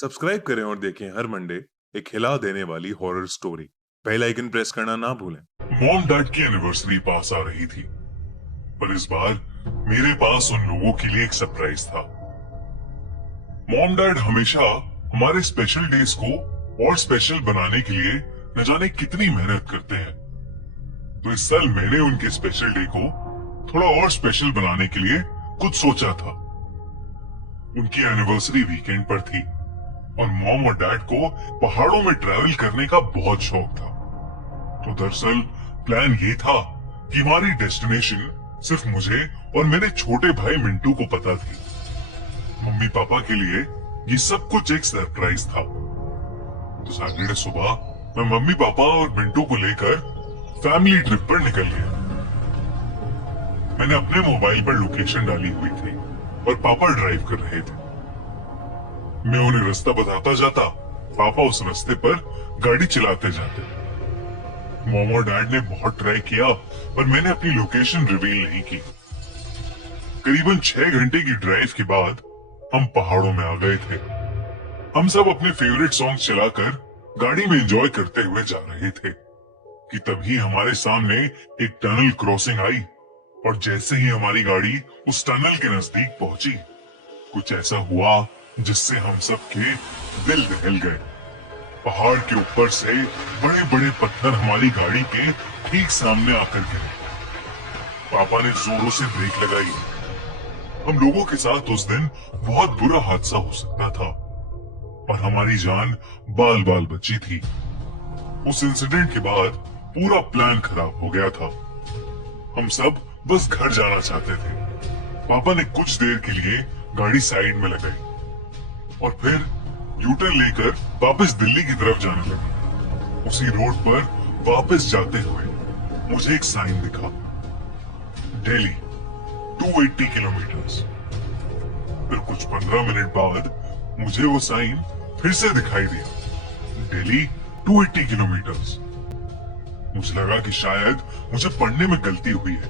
Subscribe करें और देखें हर मंडे एक हिला देने वाली horror story. Bell icon press करना ना भूलें। मॉम डैड की एनिवर्सरी पास आ रही थी, पर इस बार मेरे पास उन लोगों के लिए एक सरप्राइज था। मॉम डैड हमेशा हमारे स्पेशल डेज को और स्पेशल बनाने के लिए न जाने कितनी मेहनत करते हैं। तो इस साल मैंने उनके स्पेशल डे को थोड़ा और स्पेशल बनाने के लिए कुछ सोचा था। उनकी एनिवर्सरी वीकेंड पर थी और मॉम और डैड को पहाड़ों में ट्रैवल करने का बहुत शौक था। तो दरअसल प्लान ये था कि हमारी डेस्टिनेशन सिर्फ मुझे और मेरे छोटे भाई मिंटू को पता थी। मम्मी पापा के लिए ये सब कुछ एक सरप्राइज था। तो सैटरडे सुबह मैं मम्मी पापा और मिंटू को लेकर फैमिली ट्रिप पर निकल गया। मैंने अपने मोबाइल पर लोकेशन डाली हुई थी और पापा ड्राइव कर रहे थे। मैं उन्हें रास्ता बताता जाता, पापा उस रास्ते पर गाड़ी चलाते जाते। मॉम और डैड ने बहुत ट्राई किया, पर मैंने अपनी लोकेशन रिवील नहीं की। करीबन 6 घंटे की ड्राइव के बाद हम पहाड़ों में आ गए थे। हम सब अपने फेवरेट सॉन्ग चलाकर गाड़ी में एंजॉय करते हुए जा रहे थे कि तभी हमारे सामने एक टनल क्रॉसिंग आई और जैसे ही हमारी गाड़ी उस टनल के नजदीक पहुंची, कुछ ऐसा हुआ जिससे हम सब के दिल दहल गए। पहाड़ के ऊपर से बड़े बड़े पत्थर हमारी गाड़ी के ठीक सामने आकर गिरे। पापा ने जोरों से ब्रेक लगाई। हम लोगों के साथ उस दिन बहुत बुरा हादसा हो सकता था और हमारी जान बाल बाल बची थी। उस इंसिडेंट के बाद पूरा प्लान खराब हो गया था। हम सब बस घर जाना चाहते थे। पापा ने कुछ देर के लिए गाड़ी साइड में लगाई और फिर यूटर्न लेकर वापस दिल्ली की तरफ जाने लगे। उसी रोड पर वापस जाते हुए मुझे एक साइन दिखा, दिल्ली 280 किलोमीटर्स। फिर कुछ 15 मिनट बाद मुझे वो साइन फिर से दिखाई दिया, दिल्ली 280 किलोमीटर्स। मुझे लगा कि शायद मुझे पढ़ने में गलती हुई है,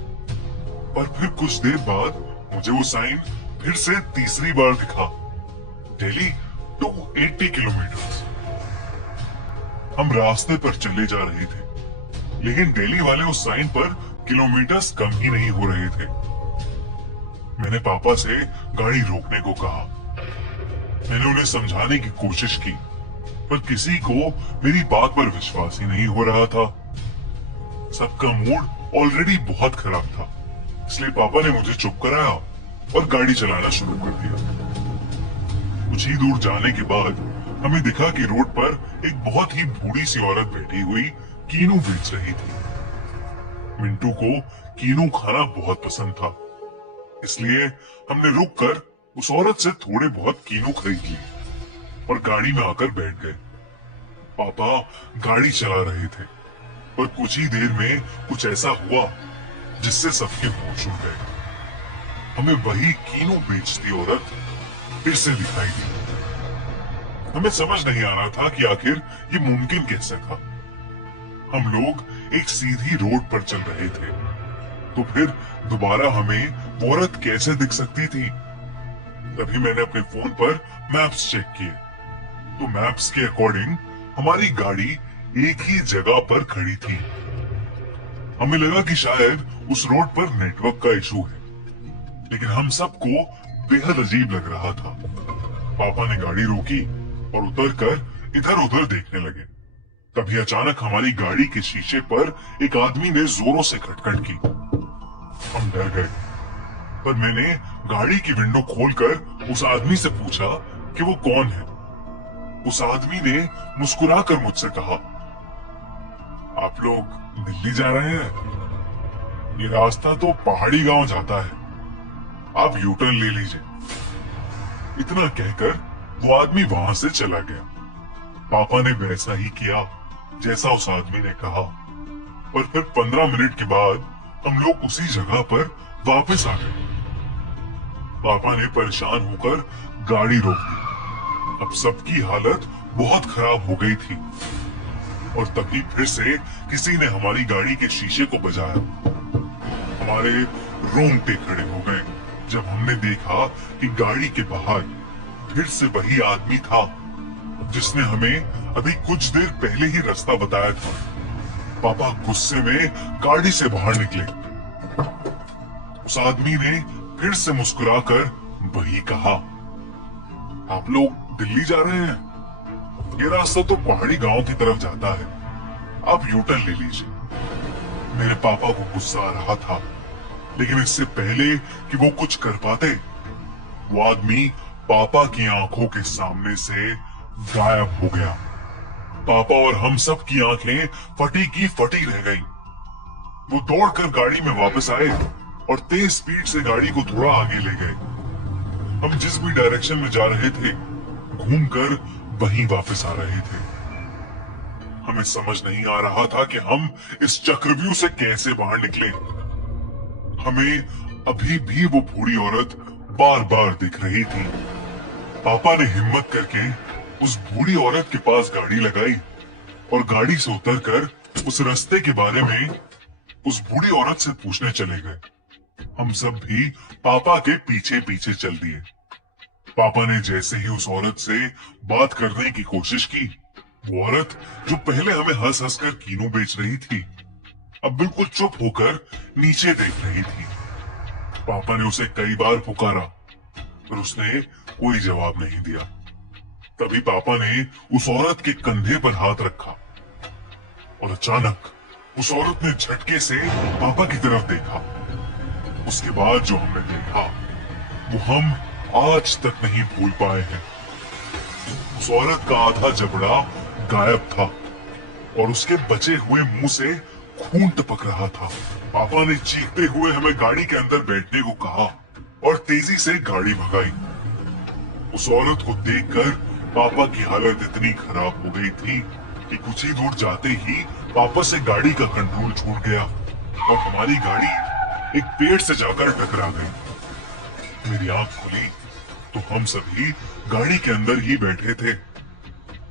पर फिर कुछ देर बाद मुझे वो साइन फिर से तीसरी बार दिखा, दिल्ली 280 किलोमीटर्स। हम रास्ते पर चले जा रहे थे, लेकिन दिल्ली वाले उस साइन पर किलोमीटर्स कम ही नहीं हो रहे थे। मैंने पापा से गाड़ी रोकने को कहा। मैंने उन्हें समझाने की कोशिश की, पर किसी को मेरी बात पर विश्वास ही नहीं हो रहा था। सबका मूड ऑलरेडी बहुत खराब था, इसलिए पापा ने मुझे चुप कराया और गाड़ी चलाना शुरू कर दिया। कुछ ही दूर जाने के बाद हमें दिखा कि रोड पर एक बहुत ही बूढ़ी सी औरत बैठी हुई कीनू बेच रही थी। मिंटू को कीनू खाना बहुत पसंद था, इसलिए हमने रुककर उस औरत से थोड़े बहुत कीनू खरीद लिए और गाड़ी में आकर बैठ गए। पापा गाड़ी चला रहे थे, पर कुछ ही देर में कुछ ऐसा हुआ जिससे सबके होश उड़ गए। हमें वही कीनू बेचती औरत फिर से दिखाई दी। हमें समझ नहीं आ रहा था कि आखिर ये मुमकिन कैसे था। हम लोग एक सीधी रोड पर चल रहे थे, तो फिर दोबारा हमें वो औरत कैसे दिख सकती थी? तभी मैंने अपने फोन पर मैप्स चेक किए, तो मैप्स के अकॉर्डिंग हमारी गाड़ी एक ही जगह पर खड़ी थी। हमें लगा कि शायद उस रोड पर नेटवर्क का इशू है, लेकिन हम सबको बेहद अजीब लग रहा था। पापा ने गाड़ी रोकी और उतरकर इधर उधर देखने लगे। तभी अचानक हमारी गाड़ी के शीशे पर एक आदमी ने जोरों से खटखट की। हम डर गए, पर मैंने गाड़ी की विंडो खोलकर उस आदमी से पूछा कि वो कौन है। उस आदमी ने मुस्कुराकर मुझसे कहा, आप लोग दिल्ली जा रहे हैं? ये रास्ता तो पहाड़ी गांव जाता है, आप यू टर्न ले लीजिए। इतना कहकर वो आदमी वहां से चला गया। पापा ने वैसा ही किया जैसा उस आदमी ने कहा, और फिर 15 मिनट के बाद हम लोग उसी जगह पर वापस आ गए। पापा ने परेशान होकर गाड़ी रोक दी। अब सबकी हालत बहुत खराब हो गई थी और तभी फिर से किसी ने हमारी गाड़ी के शीशे को बजाया। हमारे रोंगटे खड़े हो गए जब हमने देखा कि गाड़ी के बाहर फिर से वही आदमी था जिसने हमें अभी कुछ देर पहले ही रास्ता बताया था। पापा गुस्से में गाड़ी से बाहर निकले। उस आदमी ने फिर से मुस्कुराकर वही कहा, आप लोग दिल्ली जा रहे हैं? ये रास्ता तो पहाड़ी गांव की तरफ जाता है, आप यूटर्न ले लीजिए। मेरे पापा को गुस्सा आ रहा था, लेकिन इससे पहले कि वो कुछ कर पाते, वो आदमी पापा की आंखों के सामने से गायब हो गया। पापा और हम सब की आंखें फटी की फटी रह गईं। वो दौड़कर गाड़ी में वापस आए और तेज स्पीड से गाड़ी को थोड़ा आगे ले गए। हम जिस भी डायरेक्शन में जा रहे थे, घूमकर वहीं वापस आ रहे थे। हमें समझ नहीं आ रहा था कि हम इस चक्रव्यूह से कैसे बाहर निकले। हमें अभी भी वो बूढ़ी औरत बार बार दिख रही थी। पापा ने हिम्मत करके उस बूढ़ी औरत के पास गाड़ी लगाई और गाड़ी से उतरकर उस रास्ते के बारे में उस बूढ़ी औरत से पूछने चले गए। हम सब भी पापा के पीछे पीछे चल दिए। पापा ने जैसे ही उस औरत से बात करने की कोशिश की, वो औरत जो पहले हमें हंस हंस कर कीनू बेच रही थी, अब बिल्कुल चुप होकर नीचे देख रही थी। पापा ने उसे कई बार पुकारा, पर उसने कोई जवाब नहीं दिया। तभी पापा ने उस औरत के कंधे पर हाथ रखा और अचानक उस औरत ने झटके से पापा की तरफ देखा। उसके बाद जो हमने देखा, वो हम आज तक नहीं भूल पाए हैं। उस औरत का आधा जबड़ा गायब था और उसके बचे हुए मुंह से खून टपक रहा था। पापा ने चीखते हुए हमें गाड़ी के अंदर बैठने को कहा और तेजी से गाड़ी भगाई। उस औरत को देखकर पापा की हालत इतनी खराब हो गई थी कि कुछ ही दूर जाते ही पापा से गाड़ी का कंट्रोल छूट गया और हमारी गाड़ी एक पेड़ से जाकर टकरा गई। मेरी आंख खुली तो हम सभी गाड़ी के अंदर ही बैठे थे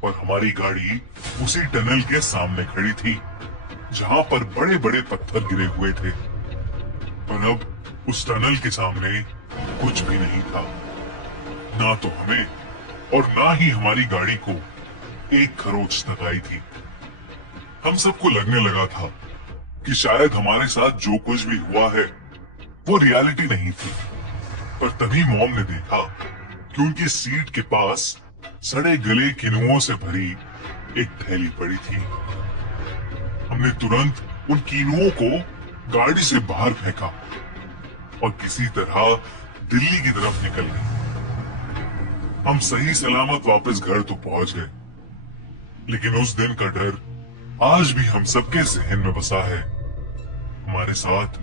और हमारी गाड़ी उसी टनल के सामने खड़ी थी जहां पर बड़े बड़े पत्थर गिरे हुए थे। पर अब उस टनल के सामने कुछ भी नहीं था, ना तो हमें और ना ही हमारी गाड़ी को एक खरोच तक आई थी। हम सबको लगने लगा था कि शायद हमारे साथ जो कुछ भी हुआ है वो रियलिटी नहीं थी। पर तभी मॉम ने देखा कि उनकी सीट के पास सड़े गले किनुओं से भरी एक थैली पड़ी थी। हमने तुरंत उन किनुओं को गाड़ी से बाहर फेंका और किसी तरह दिल्ली की तरफ निकल गए। हम सही सलामत वापस घर तो पहुंच गए, लेकिन उस दिन का डर आज भी हम सबके जहन में बसा है। हमारे साथ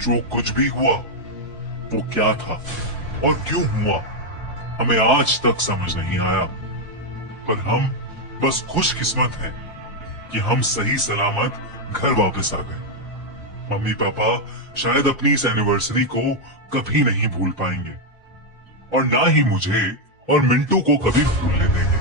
जो कुछ भी हुआ वो क्या था और क्यों हुआ, हमें आज तक समझ नहीं आया। पर हम बस खुशकिस्मत हैं कि हम सही सलामत घर वापस आ गए। मम्मी पापा शायद अपनी इस एनिवर्सरी को कभी नहीं भूल पाएंगे और ना ही मुझे और मिंटू को कभी भूलने देंगे।